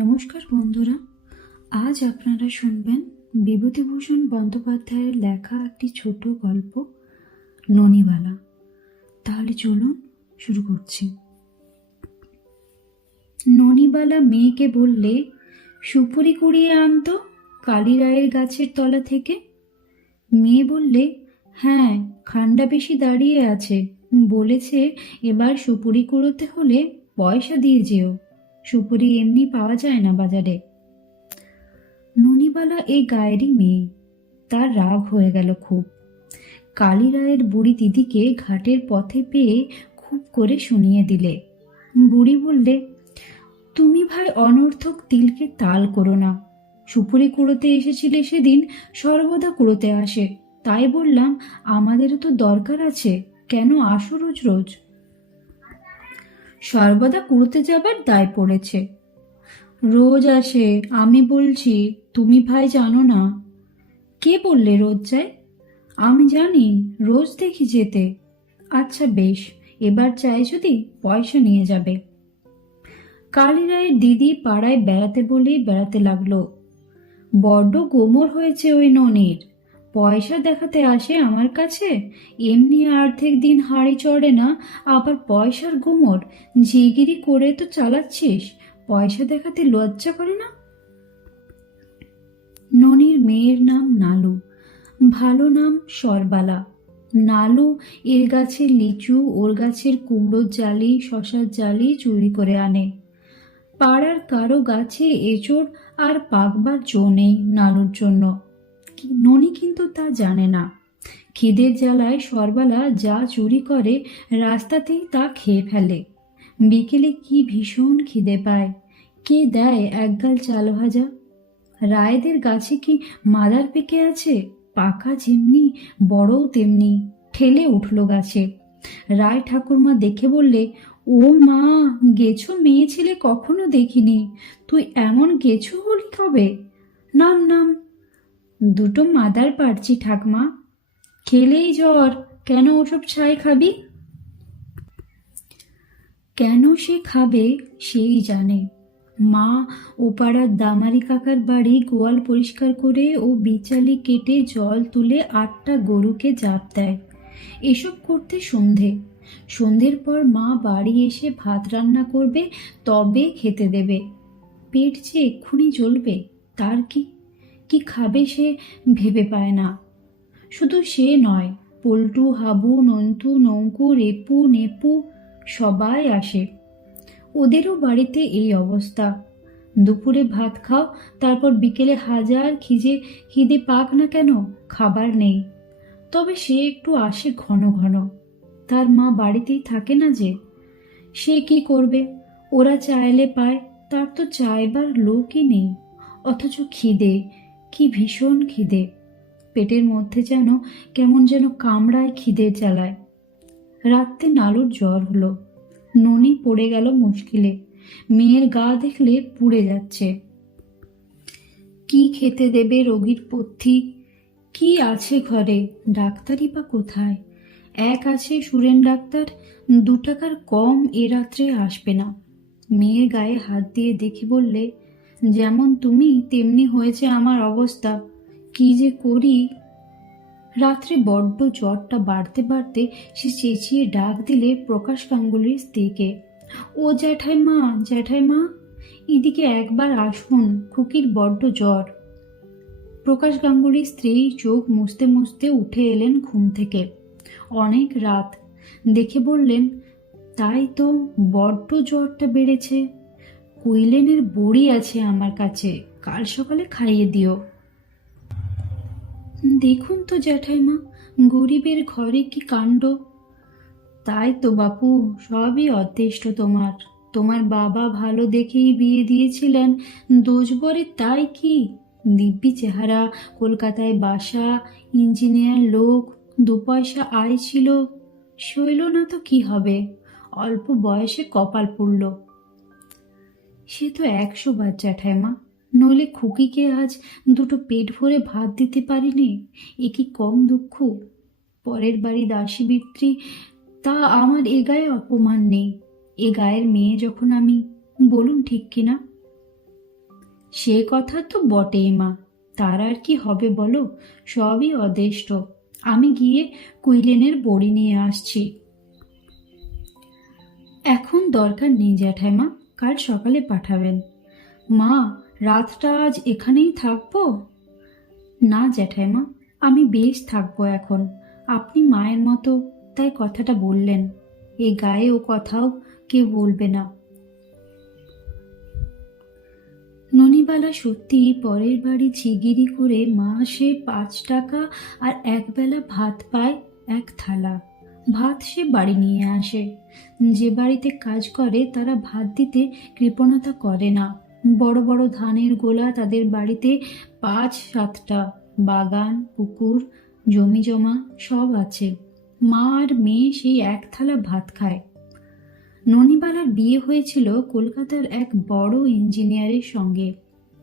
নমস্কার বন্ধুরা, আজ আপনারা শুনবেন বিভূতিভূষণ বন্দ্যোপাধ্যায়ের লেখা একটি ছোট গল্প ননিবালা। তাহলে চলুন শুরু করছি। ননিবালা মেয়েকে বললে, সুপুরি কুড়িয়ে আনতো কালী রায়ের গাছের তলা থেকে। মেয়ে বললে, হ্যাঁ, খান্ডা বেশি দাঁড়িয়ে আছে, বলেছে এবার সুপুরি কুড়োতে হলে পয়সা দিয়ে যেও, সুপুরি এমনি পাওয়া যায় না বাজারে। ননিবালা এই গায়েরই মেয়ে, তার রাগ হয়ে গেল খুব। কালী রায়ের বুড়ি দিদিকে ঘাটের পথে পেয়ে খুব করে শুনিয়ে দিলে। বুড়ি বললে, তুমি ভাই অনর্থক তিলকে তাল করো না। সুপুরি কুড়োতে এসেছিলে সেদিন, সর্বদা কুড়োতে আসে, তাই বললাম আমাদেরও তো দরকার আছে, কেন আসো রোজ রোজ? সর্বদা কুড়োতে যাবার দায় পড়েছে। রোজ আসে আমি বলছি, তুমি ভাই জানো না? কে বললে রোজ যায়? আমি জানি, রোজ দেখি যেতে। আচ্ছা বেশ, এবার চাই যদি পয়সা নিয়ে যাবে। কালী রায়ের দিদি পাড়ায় বেড়াতে বলেই বেড়াতে লাগলো। বড্ড গোমর হয়েছে ওই ননির, পয়সা দেখাতে আসে আমার কাছে, এমনি আর্ধেক দিন হাঁড়ি চড়ে না, আবার পয়সার গোমর, ঝিগিরি করে তো চালাচ্ছিস, পয়সা দেখাতে লজ্জা করে না? ননির মেয়ের নাম নালু, ভালো নাম সরবালা। নালু এর গাছের লিচু, ওর গাছের কুমড়োর জালি, শশার জালি চুরি করে আনে। পাড়ার কারো গাছে এঁচোড় আর পাকবার জো নেই নালুর জন্য। ননি কিন্তু তা জানে না। খিদের জ্বালায় সরবালা যা চুরি করে রাস্তাতেই তা খেয়ে ফেলে। বিকেলে কি ভীষণ খিদে পায়, কে দেয় একগাল চাল ভাজা? রায়দের গাছে কি মাদার পেকে আছে, পাকা যেমনি বড়ও তেমনি, ঠেলে উঠল গাছে। রায় ঠাকুরমা দেখে বললে, ও মা, গেছো মেয়ে ছেলে কখনো দেখিনি, তুই এমন গেছো হলি কবে? নাম নাম। দুটো মাদার পারছি ঠাকমা। খেলেই জ্বর, কেন ওসব ছাই খাবি? কেন সে খাবে সেই জানে। মা ও পাড়ার দামারি কাকার বাড়ি গোয়াল পরিষ্কার করে ও বিচালি কেটে জল তুলে 8টা গরুকে জাপ দেয়। এসব করতে সন্ধ্যের পর মা বাড়ি এসে ভাত রান্না করবে, তবে খেতে দেবে। পেট যে এক্ষুনি জ্বলবে, তার কি কি খাবে সে ভেবে পায় না। শুধু সে নয়, পল্টু, হাবু, নন্তু, নঙ্কু, রেপু, নেপু সবাই আসে। ওদেরও বাড়িতে এই অবস্থা। দুপুরে ভাত খাও, তারপর বিকেলে হাজার খিদে পাক না কেন, খাবার নেই। তবে সে একটু আসে ঘন ঘন, তার মা বাড়িতেই থাকে না যে। সে কি করবে, ওরা চাইলে পায়, তার তো চাইবার লোকই নেই। অথচ খিদে, কি ভীষণ খিদে, পেটের মধ্যে যেন কেমন যেন কামড়ায় খিদের জ্বালায়। রাত্রে নালুর জ্বর হলো, ননি পড়ে গেল মুশকিলে। মেয়ের গা দেখলে পুড়ে যাচ্ছে। কি খেতে দেবে রোগীর পথ্যি? কি আছে ঘরে? ডাক্তারই বা কোথায়? এক আছে সুরেন ডাক্তার, 2 টাকার কম এ রাত্রে আসবে না। মেয়ের গায়ে হাত দিয়ে দেখে বললে, যেমন তুমি তেমনি হয়েছে আমার অবস্থা, কি যে করি। রাত্রে বড্ড জ্বরটা বাড়তে বাড়তে সে চেঁচিয়ে ডাক দিলে প্রকাশ গাঙ্গুলির স্ত্রীকে। ও জ্যাঠাইমা, জ্যাঠাইমা, এদিকে একবার আসুন, খুকির বড্ড জ্বর। প্রকাশ গাঙ্গুলির স্ত্রী চোখ মুছতে মুছতে উঠে এলেন ঘুম থেকে। অনেক রাত, দেখে বললেন, তাই তো, বড্ড জ্বরটা বেড়েছে। কুইলেনের বড়ি আছে আমার কাছে, কাল সকালে খাইয়ে দিও। দেখুন তো জ্যাঠাইমা, গরিবের ঘরে কি কাণ্ড। তাই তো বাপু, সবই অদৃষ্ট তোমার। তোমার বাবা ভালো দেখেই বিয়ে দিয়েছিলেন, দোষবরে তাই কি? দিব্যি চেহারা, কলকাতায় বাসা, ইঞ্জিনিয়ার লোক, 2 পয়সা আয় ছিল, সইল না তো কি হবে, অল্প বয়সে কপাল পুড়ল। সে তো 100 বার জ্যাঠাইমা, নইলে খুকিকে আজ 2টো পেট ভরে ভাত দিতে পারিনি, এ কি কম দুঃখ? পরের বাড়ি দাসী বিত্রী, তা আমার এ গায়ে অপমান নেই। এ গায়ের মেয়ে যখন আমি, বলুন ঠিক কিনা? সে কথা তো বটেই মা, তার আর কি হবে বলো, সবই অদেষ্ট। আমি গিয়ে কুইলেনের বড়ি নিয়ে আসছি। এখন দরকার নেই জ্যাঠাইমা, কাল সকালে পাঠাবেন। মা, রাতটা আজ এখানেই থাকবো? না জ্যাঠাইমা, আমি বেশ থাকবো এখন। আপনি মায়ের মতো, তাই কথাটা বললেন। এ গায়ে ও কথাও কেউ বলবে না। ননিবালা সত্যি পরের বাড়ি ঝিগিরি করে মাসে 5 টাকা আর একবেলা ভাত পায়, এক থালা ভাত সে বাড়ি নিয়ে আসে। যে বাড়িতে কাজ করে তারা ভাত দিতে কৃপণতা করে না। বড় বড় ধানের গোলা তাদের বাড়িতে, 5-7টা বাগান, পুকুর, জমি জমা সব আছে। মা আর মেয়ে সেই এক থালা ভাত খায়। ননিবালার বিয়ে হয়েছিল কলকাতার এক বড় ইঞ্জিনিয়ারের সঙ্গে।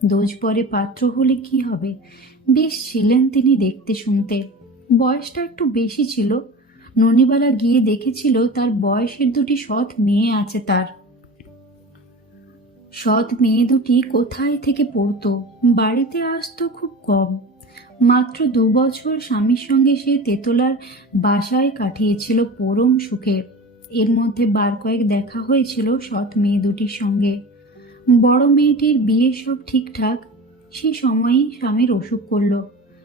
দোজ পরে পাত্র হলে কি হবে, বেশ ছিলেন তিনি দেখতে শুনতে। বয়সটা একটু বেশি ছিল। ননিবালা গিয়ে দেখেছিল তার বয়সের 2টি সৎ মেয়ে আছে তার। সৎ মেয়ে দুটি কোথায় থেকে পড়তো, বাড়িতে আসতো খুব কম। মাত্র 2 বছর স্বামীর সঙ্গে সে তেতলার বাসায় কাটিয়েছিল পরম সুখে। এর মধ্যে বার কয়েক দেখা হয়েছিল সৎ মেয়ে দুটির সঙ্গে। বড় মেয়েটির বিয়ে সব ঠিকঠাক। সেই সময়েই স্বামীর অসুখ করল।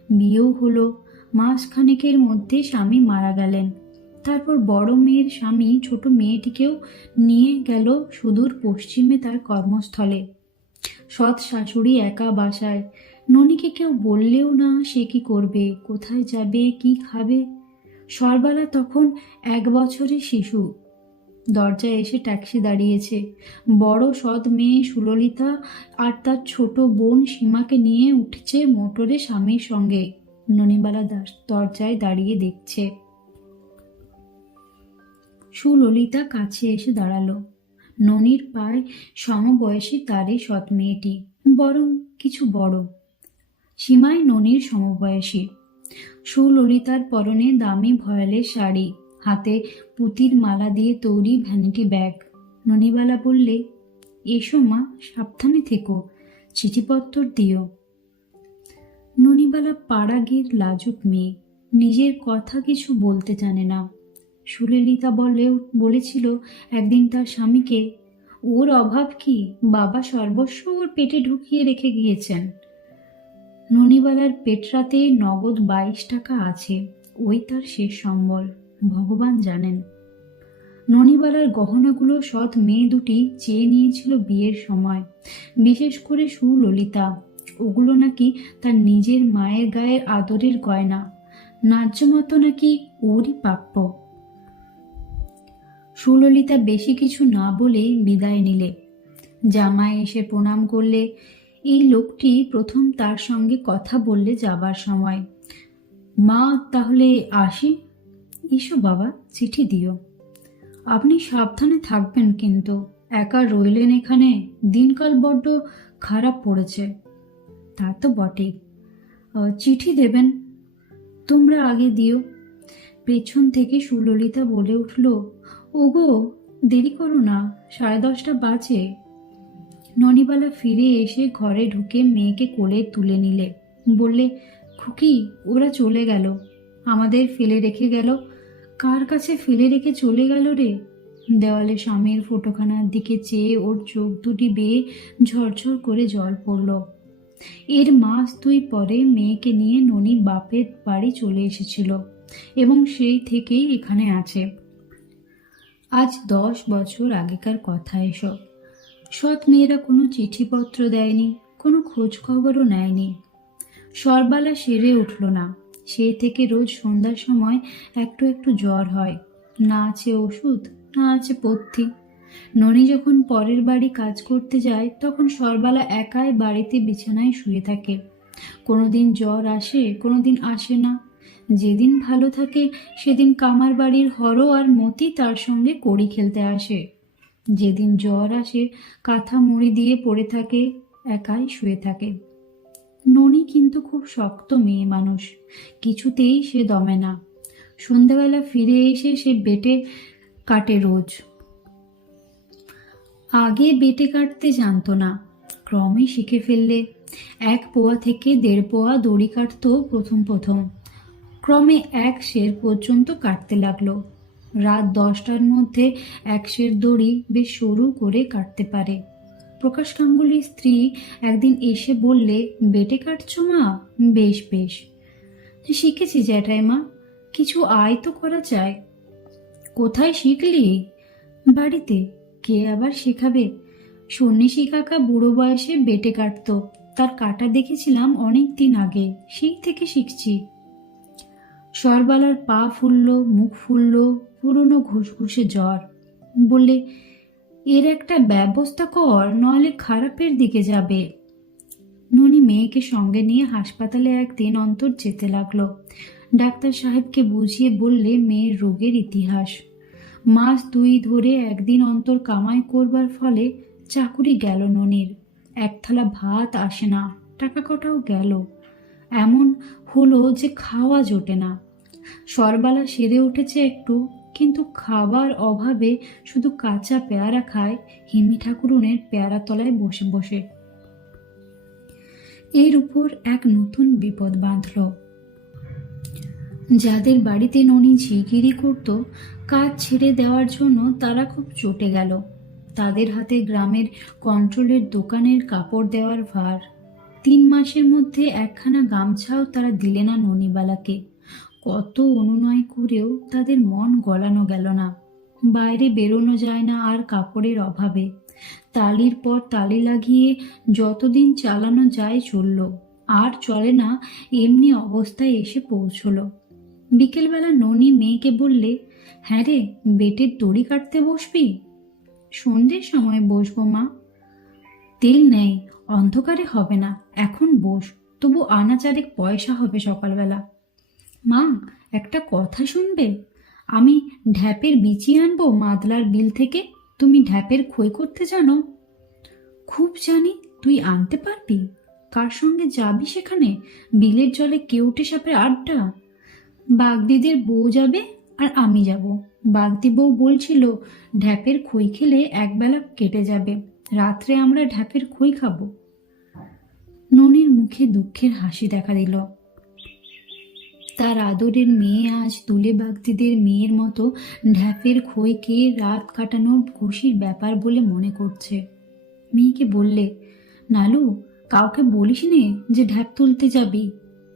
বিয়েও হলো। মাসখানেকের মধ্যে স্বামী মারা গেলেন। তারপর বড় মেয়ের স্বামী ছোট মেয়েটিকেও নিয়ে গেল সুদূর পশ্চিমে তার কর্মস্থলে। সৎ শাশুড়ি একা বাসায়। ননিকে কেউ বললেও না সে কি করবে, কোথায় যাবে, কি খাবে। সরবালা তখন 1 বছরের শিশু। দরজায় এসে ট্যাক্সি দাঁড়িয়েছে। বড় সৎ মেয়ে সুললিতা আর তার ছোট বোন সীমাকে নিয়ে উঠছে মোটরে স্বামীর সঙ্গে। ননিবালা দরজায় দাঁড়িয়ে দেখছে। সুললিতা কাছে এসে দাঁড়ালো। ননির প্রায় সমবয়সী তারই সৎ মেয়েটি, বরং কিছু বড়। সীমাই ননির সমবয়সী। সুললিতার পরনে দামি ভয়ালের শাড়ি, হাতে পুতির মালা দিয়ে তৈরি ভ্যানিটি ব্যাগ। ননিবালা বললে, এসো মা, সাবধানে থেকো, চিঠিপত্তর দিও। ননিবালা পাড়াগের লাজুক মেয়ে, নিজের কথা কিছু বলতে জানে না। সুললিতা বলেছিল একদিন তার স্বামীকে, ওর অভাব কি, বাবা সর্বস্ব ওর পেটে ঢুকিয়ে রেখে গিয়েছেন। ননিবালার পেটরাতে নগদ 22 টাকা আছে, ওই তার শেষ সম্বল, ভগবান জানেন। ননিবালার গহনাগুলো সৎ মেয়ে দুটি চেয়ে নিয়েছিল বিয়ের সময়, বিশেষ করে সুললিতা। ওগুলো নাকি তার নিজের মায়ের গায়ের আদরের গয়না, ন্যায্য মতো নাকি ওরই প্রাপ্য। সুললিতা বেশি কিছু না বলে বিদায় নিলে। জামাই এসে প্রণাম করলে। এই লোকটি প্রথম তার সঙ্গে কথা বললে যাবার সময়। মা, তাহলে আসি? এসো বাবা, চিঠি দিও। আপনি সাবধানে থাকবেন কিন্তু, একা রইলেন এখানে, দিনকাল বড্ড খারাপ পড়েছে। তা তো বটেই। চিঠি দেবেন? তোমরা আগে দিও। পেছন থেকে সুললিতা বলে উঠল, ওগো, দেরি করো না, 10:30 বাজে। ননিবালা ফিরে এসে ঘরে ঢুকে মেয়েকে কোলে তুলে নিলে। বললে, খুকি, ওরা চলে গেল, আমাদের ফেলে রেখে গেল। কার কাছে ফেলে রেখে চলে গেল রে? দেওয়ালে স্বামীর ফটোখানার দিকে চেয়ে ওর চোখ দুটি বেয়ে ঝরঝর করে জল পড়ল। এর মাস 2 পরে মেয়েকে নিয়ে ননি বাপের বাড়ি চলে এসেছিল এবং সেই থেকেই এখানে আছে। আজ 10 বছর আগেকার কথা এসব। সৎ মেয়েরা কোনো চিঠিপত্র দেয়নি, কোনো খোঁজ খবরও নেয়নি। সরবালা সেরে উঠল না। সেই থেকে রোজ সন্ধ্যার সময় একটু একটু জ্বর হয়। না আছে ওষুধ, না আছে পথ্যি। ননি যখন পরের বাড়ি কাজ করতে যায় তখন সরবালা একাই বাড়িতে বিছানায় শুয়ে থাকে। কোনোদিন জ্বর আসে, কোনোদিন আসে না। যেদিন ভালো থাকে সেদিন কামার বাড়ির হর আর মতি তার সঙ্গে কড়ি খেলতে আসে। যেদিন জ্বর আসে কাঁথা মুড়ি দিয়ে পড়ে থাকে, একাই শুয়ে থাকে। ননি কিন্তু খুব শক্ত মেয়ে মানুষ, কিছুতেই সে দমে না। সন্ধ্যাবেলা ফিরে এসে সে বেটে কাটে রোজ। আগে বেটে কাটতে জানতো না, ক্রমে শিখে ফেললে। 1 পোয়া থেকে 1.5 পোয়া দড়ি কাটতো প্রথম প্রথম, ক্রমে 1 সের পর্যন্ত কাটতে লাগলো। রাত 10টার মধ্যে 1 সের দড়ি বেশ সরু করে কাটতে পারে। প্রকাশ গাঙ্গুলির স্ত্রী একদিন এসে বললে, বেটে কাটছো মা? বেশ বেশ। শিখেছি জ্যাঠাইমা, কিছু আয় তো করা যায়। কোথায় শিখলি? বাড়িতে। কে আবার শেখাবে? সন্ন্যাসী কাকা বুড়ো বয়সে বেটে কাটতো, তার কাটা দেখেছিলাম অনেক দিন আগে, সেই থেকে শিখছি। সরবালার পা ফুলল, মুখ ফুলল, পুরনো ঘুষঘুষে জ্বর। বললে, এর একটা ব্যবস্থা কর, নইলে খারাপের দিকে যাবে। ননি মেয়েকে সঙ্গে নিয়ে হাসপাতালে একদিন অন্তর যেতে লাগলো। ডাক্তার সাহেবকে বুঝিয়ে বললে মেয়ের রোগের ইতিহাস। মাস 2 ধরে একদিন অন্তর কামাই করবার ফলে চাকুরি গেল ননির। 1 থালা ভাত আসে না, টাকা কটাও গেল। এমন হলো যে খাওয়া জোটে না। সরবালা সেরে উঠেছে একটু, কিন্তু খাবার অভাবে শুধু কাঁচা পেয়ারা খায় হিমি ঠাকুরুনের পেয়ারা তলায় বসে বসে। এর উপর এক নতুন বিপদ বাঁধল। যাদের বাড়িতে ননি ঝিগিরি করত, কাজ ছেড়ে দেওয়ার জন্য তারা খুব চটে গেল। তাদের হাতে গ্রামের কন্ট্রোলের দোকানের কাপড় দেওয়ার ভার। 3 মাসের মধ্যে 1খানা গামছাও তারা দিলে না ননিবালাকে। কত অনুনয় করেও তাদের মন গলানো গেল না। বাইরে বেরোনো যায় না আর কাপড়ের অভাবে। তালির পর তালি লাগিয়ে যতদিন চালানো যায় চলল, আর চলে না এমনি অবস্থায় এসে পৌঁছলো। বিকেলবেলা ননি মেয়েকে বললে, হ্যাঁ রে, বেটের দড়ি কাটতে বসবি? সন্ধ্যের সময় বসবো মা। তেল নেই, অন্ধকারে হবে না, এখন বস, তবু আনা 4 পয়সা হবে সকালবেলা। মা, একটা কথা শুনবে? আমি ঢ্যাপের বিচি আনবো মাদলার বিল থেকে। তুমি ঢ্যাপের খই করতে জানো? খুব জানি। তুই আনতে পারবি? কার সঙ্গে যাবি সেখানে? বিলের জলে কেউটে সাপের আড্ডা। বাগদিদের বউ যাবে আর আমি যাব। বাগদি বউ বলছিল ঢ্যাপের খই খেলে একবেলা কেটে যাবে, রাত্রে আমরা ঢ্যাপের খই খাবো। ননির মুখে দুঃখের হাসি দেখা দিল। তার আদরের মেয়ে আজ তুলে বাগদিদের মেয়ের মতো ঢ্যাপের খই খেয়ে রাত কাটানোর খুশির ব্যাপার বলে মনে করছে। মেয়েকে বললে, নালু, কাউকে বলিস নে যে ঢ্যাপ তুলতে যাবি।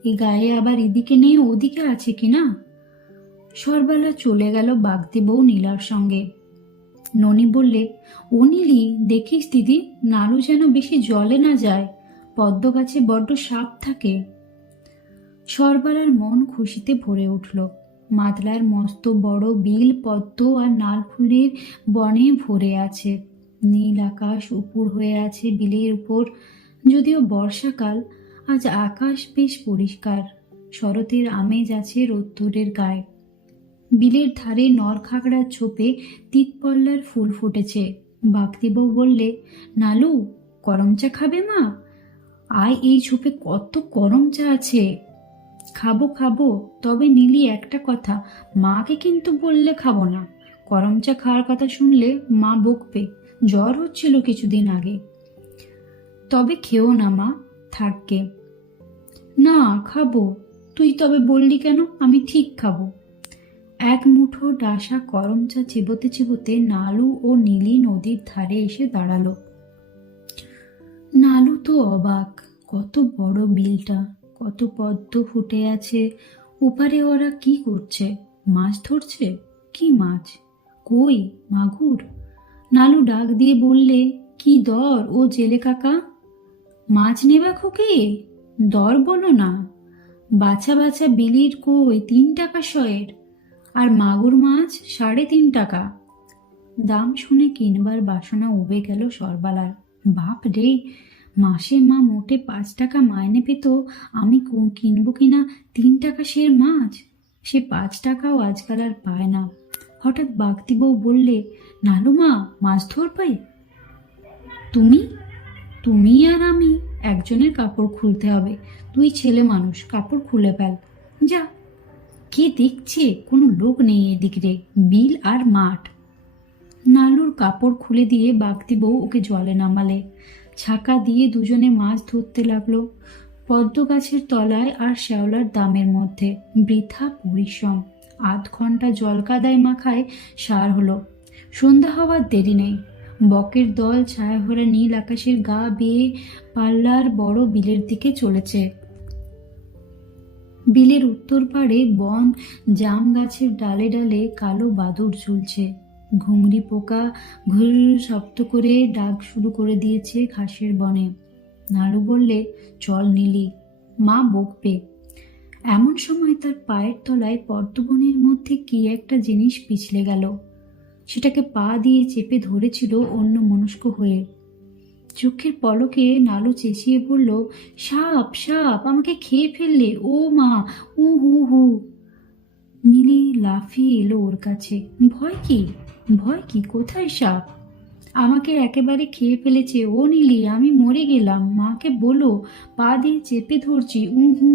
এই গায়ে আবার এদিকে নেই ওদিকে আছে কিনা। সরবেলা চলে গেল বাগদি বউ নীলার সঙ্গে। ননি বললে, ও নীলি, দেখিস দিদি, নালু যেন বেশি জলে না যায়, পদ্ম গাছে বড্ড সাপ থাকে। সরবালার মন খুশিতে ভরে উঠল। মাদলার মস্ত বড় বিল পদ্ম আর নাল ফুলের বনে ভরে আছে। নীল আকাশ উপুর হয়ে আছে বিলের উপর। যদিও বর্ষাকাল, আজ আকাশ বেশ পরিষ্কার। শরতের আমেজ আছে রোদ্দুরের গায়ে। বিলের ধারে নরখাগড়ার ছোপে তিতপল্লার ফুল ফুটেছে। বাগদিবউ বললে, নালু, করম চা খাবে মা? আয়, এই ছোপে কত করম চা আছে। খাবো খাবো, তবে নীলি একটা কথা, মাকে কিন্তু বললে খাবো না। করম চা খাওয়ার কথা শুনলে মা বকবে, জ্বর হচ্ছিল কিছুদিন আগে। তবে খেও না মা, থাকবে। না, খাবো। তুই তবে বললি কেন? আমি ঠিক খাবো। 1 মুঠো ডাসা করম চা চিবোতে চিবোতে নালু ও নীলি নদীর ধারে এসে দাঁড়ালো। নালু তো অবাক। কত বড় বিলটা, কত পদ্ম ফুটে আছে। ওপারে ওরা কি করছে? মাছ ধরছে? কি মাছ? কই, মাগুর? নালু ডাক দিয়ে বললে, কি দর ও জেলে কাকা? মাছ নেবা খোকে? দর বলো না। বাছা বাছা বিলির কই 3 টাকা শয়ের, আর মাগুর মাছ 3.5 টাকা। দাম শুনে কিনবার বাসনা উবে গেল সরবালার। বাপ রে, মাসে মা মোটে 5 টাকা মাইনে পেত, আমি কিনবো কিনা 3 টাকা সের মাছ। সে 5 টাকাও আজকাল আর পায় না। হঠাৎ বাগদি বউ বললে, নালু মা, মাছ ধরবে? তুমি তুমি আর আমি একজনের কাপড় খুলতে হবে। তুই ছেলে মানুষ, কাপড় খুলে ফেল যা। কে দেখছে? কোনো লোক নেই এদিক রে, বিল আর মাঠ। নালুর কাপড় খুলে দিয়ে বাগদি বউ ওকে জলে নামালে। ছাকা দিয়ে দুজনে মাছ ধরতে লাগলো। পদ্ম গাছের তলায় আর শ্যাওলার দামের মধ্যে বৃথা পরিশ্রম। ৮ ঘন্টা জলকাদায় মাখায় সার হলো। সন্ধ্যা হওয়ার দেরি নেই। বকের দল ছায়াভরা নীল আকাশের গা বেয়ে পাল্লার বড় বিলের দিকে চলেছে। বিলের উত্তর পাড়ে বন জাম গাছের ডালে ডালে কালো বাদুড় ঝুলছে। ঘুংরি পোকা ঘুর শব্দ করে ডাক শুরু করে দিয়েছে ঘাসের বনে। নাড়ু বললে, চল নীলি, মা বকবে। এমন সময় তার পায়ের তলায় পদ্মবনের মধ্যে কি একটা জিনিস পিছলে গেল। সেটাকে পা দিয়ে চেপে ধরেছিল অন্যমনস্ক হয়ে। চোখের পলকে নালু চেঁচিয়ে বলল, সাপ সাপ, আমাকে খেয়ে ফেললে, ও মা, উ হু হু। নীলি লাফিয়ে এলো ওর কাছে। ভয় কি, ভয় কি, কোথায় সাপ? আমাকে একেবারে খেয়ে ফেলেছে। ও নীলি, আমি মরে গেলাম, মাকে বলো, পা দিয়ে চেপে ধরছি, হু।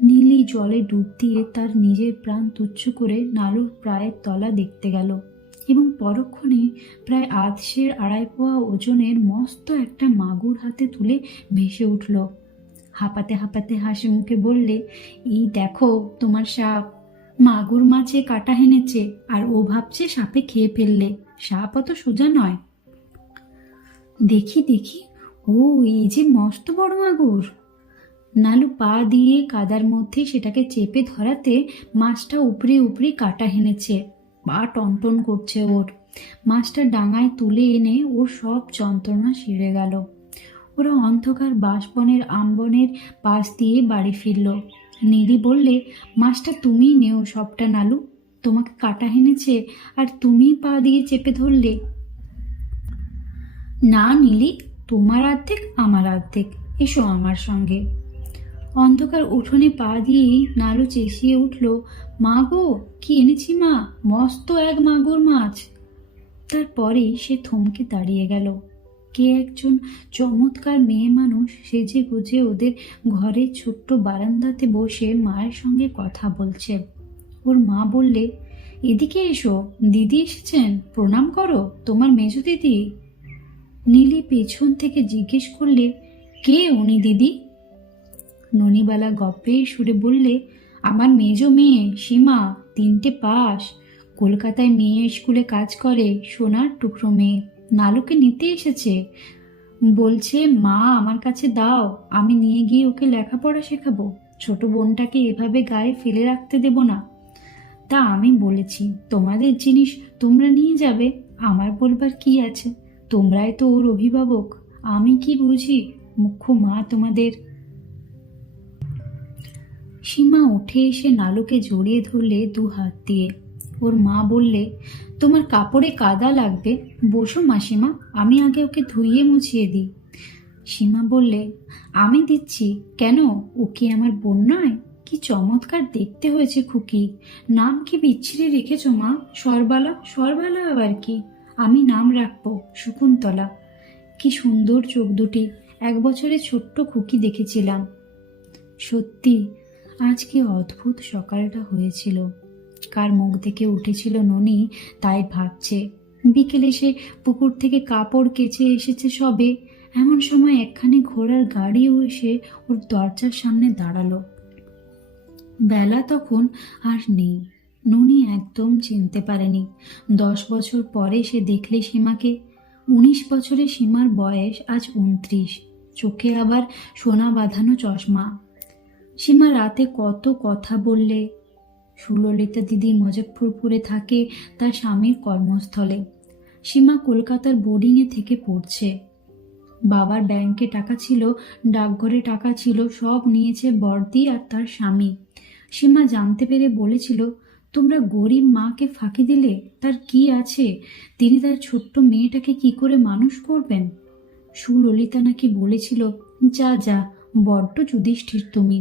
নীলি জলে ডুব দিয়ে তার নিজের প্রাণ তুচ্ছ করে নালুর প্রায়ের তলা দেখতে গেল এবং পরক্ষণে প্রায় 2.5 পোয়া ওজনের মস্ত একটা মাগুর হাতে তুলে ভেসে উঠল। হাঁপাতে হাঁপাতে হাসি মুখে বললে, এই দেখো তোমার সাপ। মাগুর মাছে কাটা হেনেছে আর ও ভাবছে সাপে খেয়ে ফেললে। সাপ অত সোজা নয়। দেখি দেখি, ও এই যে মস্ত বড় মাগুর। নালু পা দিয়ে কাদার মধ্যে সেটাকে চেপে ধরাতে মাছটা উপরে উপরে কাটা হেনেছে। পা টনটন করছে ওর। মাছটা ডাঙায় তুলে এনে ওর সব যন্ত্রণা সেরে গেল। ওরা অন্ধকার বাঁশবনের আমবনের পাশ দিয়ে বাড়ি ফিরল। নীলি বললে, মাছটা তুমিই নেও সবটা নালু, তোমাকে কাটা হেনেছে আর তুমিই পা দিয়ে চেপে ধরলে। না নীলি, তোমার অর্ধেক আমার অর্ধেক, এসো আমার সঙ্গে। অন্ধকার উঠোনে পা দিয়েই নালু চেঁচিয়ে উঠল, মা গো, কি এনেছি মা, মস্ত এক মাগুর মাছ। তারপরেই সে থমকে দাঁড়িয়ে গেল। কে একজন চমৎকার মেয়ে মানুষ সেজে গুজে ওদের ঘরের ছোট্ট বারান্দাতে বসে মায়ের সঙ্গে কথা বলছে। ওর মা বললে, এদিকে এসো, দিদি এসেছেন, প্রণাম করো, তোমার মেজো দিদি। নীলি পেছন থেকে জিজ্ঞেস করলে, কে উনি দিদি? ননিবালা গপ্পের সুরে বললে, আমার মেজো মেয়ে সীমা, 3টে পাস, কলকাতায় মেয়ে স্কুলে কাজ করে, সোনার টুকরো মেয়ে, নালুকে নিতে এসেছে। বলছে, মা আমার কাছে দাও, আমি নিয়ে গিয়ে ওকে লেখাপড়া শেখাবো, ছোট বোনটাকে এভাবে গায়ে ফেলে রাখতে দেব না। তা আমি বলেছি, তোমাদের জিনিস তোমরা নিয়ে যাবে, আমার বলবার কি আছে, তোমরাই তো ওর অভিভাবক, আমি কি বুঝি, মুখ্য মা তোমাদের। সীমা উঠে এসে নালুকে জড়িয়ে ধরলে 2 হাত দিয়ে। ওর মা বললে, তোমার কাপড়ে কাদা লাগবে, বসো মাসিমা, আমি আগে ওকে ধুইয়ে মুছিয়ে দিই। সীমা বললে, আমি দিচ্ছি, কেন, ও কি আমার বোন নয়? কি চমৎকার দেখতে হয়েছে খুকি, নাম কি বিচ্ছিরি রেখেছ মা, সরবালা। সরবালা আবার কি? আমি নাম রাখবো শকুন্তলা। কি সুন্দর চোখ দুটি, 1 বছরের ছোট্ট খুকি দেখেছিলাম। সত্যি আজ কি অদ্ভুত সকালটা হয়েছিল। কার মুখ দেখে উঠেছিল ননি তাই ভাবছে। বিকেলে সে পুকুর থেকে কাপড় কেচে এসেছে সবে, এমন সময় একখানি ঘোড়ার গাড়িও এসে ওর দরজার সামনে দাঁড়ালো। বেলা তখন আর নেই। ননি একদম চিনতে পারেনি। 10 বছর পরে সে দেখলে সীমাকে। 19 বছরে সীমার বয়স আজ 29, চোখে আবার সোনা বাঁধানো চশমা। সীমা রাতে কত কথা বললে। সুললিতা দিদি মুজফ্ফরপুরে থাকে, তার স্বামীর কর্মস্থলে। সীমা কলকাতার বোর্ডিংয়ে থেকে পড়ছে। বাবার ব্যাংকে টাকা ছিল, ডাকঘরে টাকা ছিল, সব নিয়েছে বর্দি আর তার স্বামী। সীমা জানতে পেরে বলেছিল, তোমরা গরিব মাকে ফাঁকি দিলে, তার কি আছে, তিনি তার ছোট্ট মেয়েটাকে কি করে মানুষ করবেন। সুললিতা নাকি বলেছিল, যা যা, বড্ড যুধিষ্ঠির তুমি,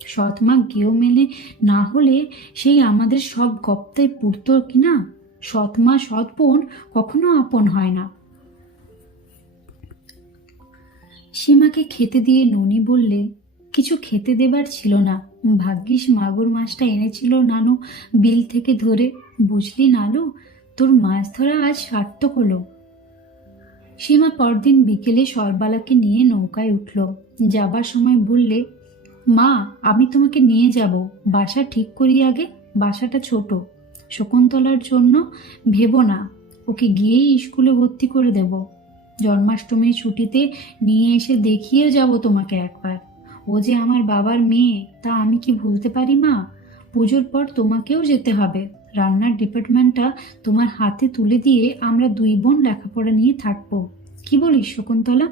সৎমা গেও মেলে না হলে সেই আমাদের সব গপ্তায় পুড়ত কিনা। সৎমা সৎ বোন কখনো আপন হয় না। সীমাকে খেতে দিয়ে ননি বললে, কিছু খেতে দেবার ছিল না, ভাগ্যিস মাগুর মাছটা এনেছিল নানু বিল থেকে ধরে, বুঝলি নালু, তোর মাছ ধরা আজ সার্থক হলো। সীমা পরদিন বিকেলে সরবালাকে নিয়ে নৌকায় উঠল। যাবার সময় বললে, মা, আমি তোমাকে নিয়ে যাব, বাসা ঠিক করি আগে। বাসাটা ছোট, শকুন্তলার জন্য ভেবো না, ওকে গিয়েই স্কুলে ভর্তি করে দেব। জন্মাষ্টমীর ছুটিতে নিয়ে এসে দেখিয়ে যাব তোমাকে একবার। ও যে আমার বাবার মেয়ে, তা আমি কি ভুলতে পারি মা? পুজোর পর তোমাকেও যেতে হবে। রান্নার ডিপার্টমেন্টটা তোমার হাতে তুলে দিয়ে আমরা দুই বোন লেখাপড়া নিয়ে থাকবো। কি বলিস শকুন্তলা?